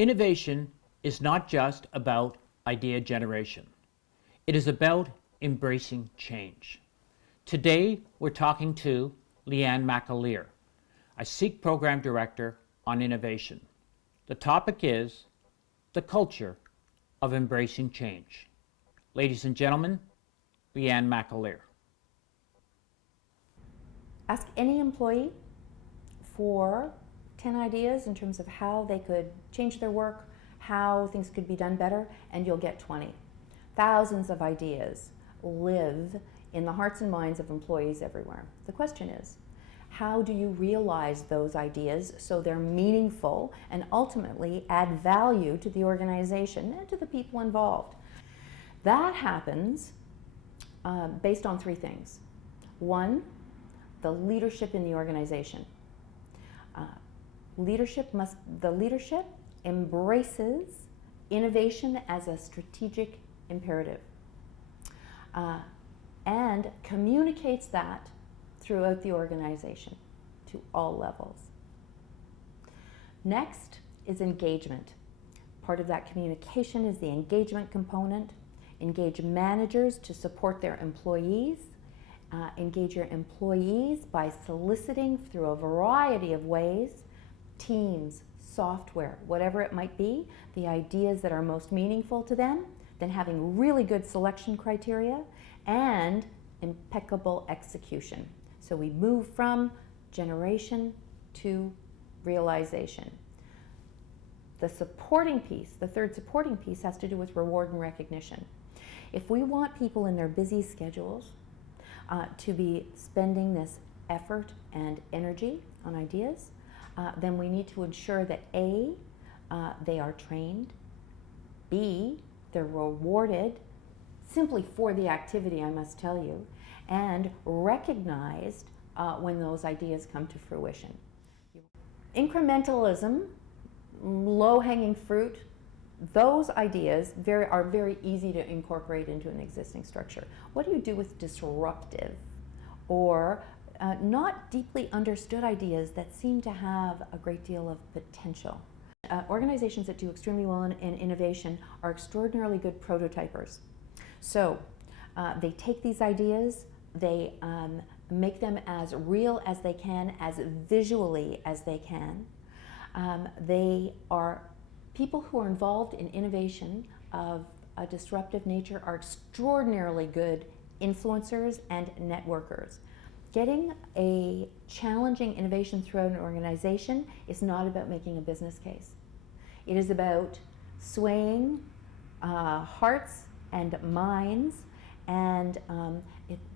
Innovation is not just about idea generation. It is about embracing change. Today, we're talking to Leanne McAlear, a SEEK Program Director on Innovation. The topic is the culture of embracing change. Ladies and gentlemen, Leanne McAlear. Ask any employee for 10 ideas in terms of how they could change their work, how things could be done better, and you'll get 20. Thousands of ideas live in the hearts and minds of employees everywhere. The question is, how do you realize those ideas so they're meaningful and ultimately add value to the organization and to the people involved? That happens based on three things. One, the leadership in the organization. The leadership embraces innovation as a strategic imperative and communicates that throughout the organization to all levels. Next is engagement. Part of that communication is the engagement component. Engage managers to support their employees. Engage your employees by soliciting through a variety of ways, teams, software, whatever it might be, the ideas that are most meaningful to them, then having really good selection criteria and impeccable execution. So we move from generation to realization. The supporting piece, the third supporting piece, has to do with reward and recognition. If we want people in their busy schedules to be spending this effort and energy on ideas, then we need to ensure that A, they are trained, B, they're rewarded simply for the activity, I must tell you, and recognized when those ideas come to fruition. Incrementalism, low-hanging fruit, those ideas are very easy to incorporate into an existing structure. What do you do with disruptive or not deeply understood ideas that seem to have a great deal of potential? Organizations that do extremely well in innovation are extraordinarily good prototypers. So they take these ideas, they make them as real as they can, as visually as they can. They are people who are involved in innovation of a disruptive nature are extraordinarily good influencers and networkers. Getting a challenging innovation throughout an organization is not about making a business case. It is about swaying hearts and minds, and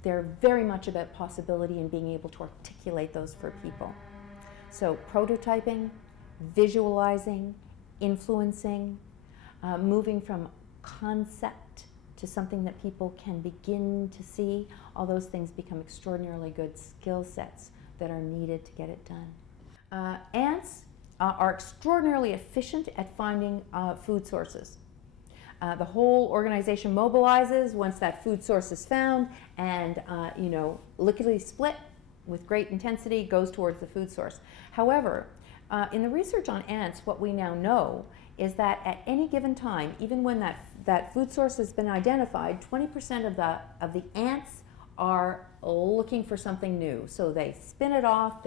they're very much about possibility and being able to articulate those for people. So prototyping, visualizing, influencing, moving from concept to something that people can begin to see, all those things become extraordinarily good skill sets that are needed to get it done. Ants are extraordinarily efficient at finding food sources. The whole organization mobilizes once that food source is found and, lickety split with great intensity goes towards the food source. However, in the research on ants, what we now know is that at any given time, even when that food source has been identified, 20% of the ants are looking for something new. So they spin it off,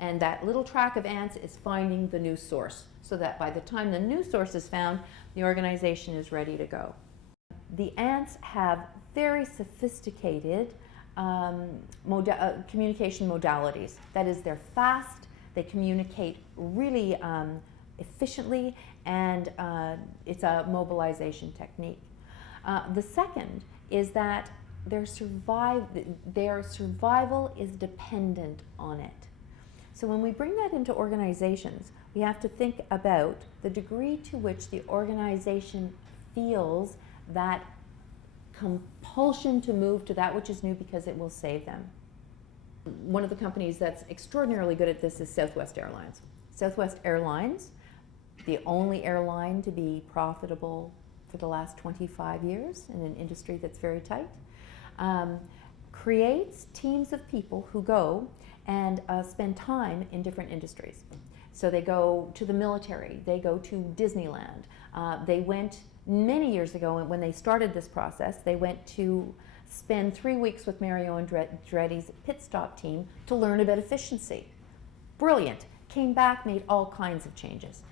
and that little track of ants is finding the new source, so that by the time the new source is found, the organization is ready to go. The ants have very sophisticated communication modalities. That is, they're fast, they communicate really efficiently, and it's a mobilization technique. The second is that their survival is dependent on it. So when we bring that into organizations, we have to think about the degree to which the organization feels that compulsion to move to that which is new because it will save them. One of the companies that's extraordinarily good at this is Southwest Airlines. Southwest Airlines, the only airline to be profitable for the last 25 years in an industry that's very tight, creates teams of people who go and spend time in different industries. So they go to the military, they go to Disneyland. They went many years ago when they started this process, they went to spend 3 weeks with Mario Andretti's pit stop team to learn about efficiency. Brilliant. Came back, made all kinds of changes.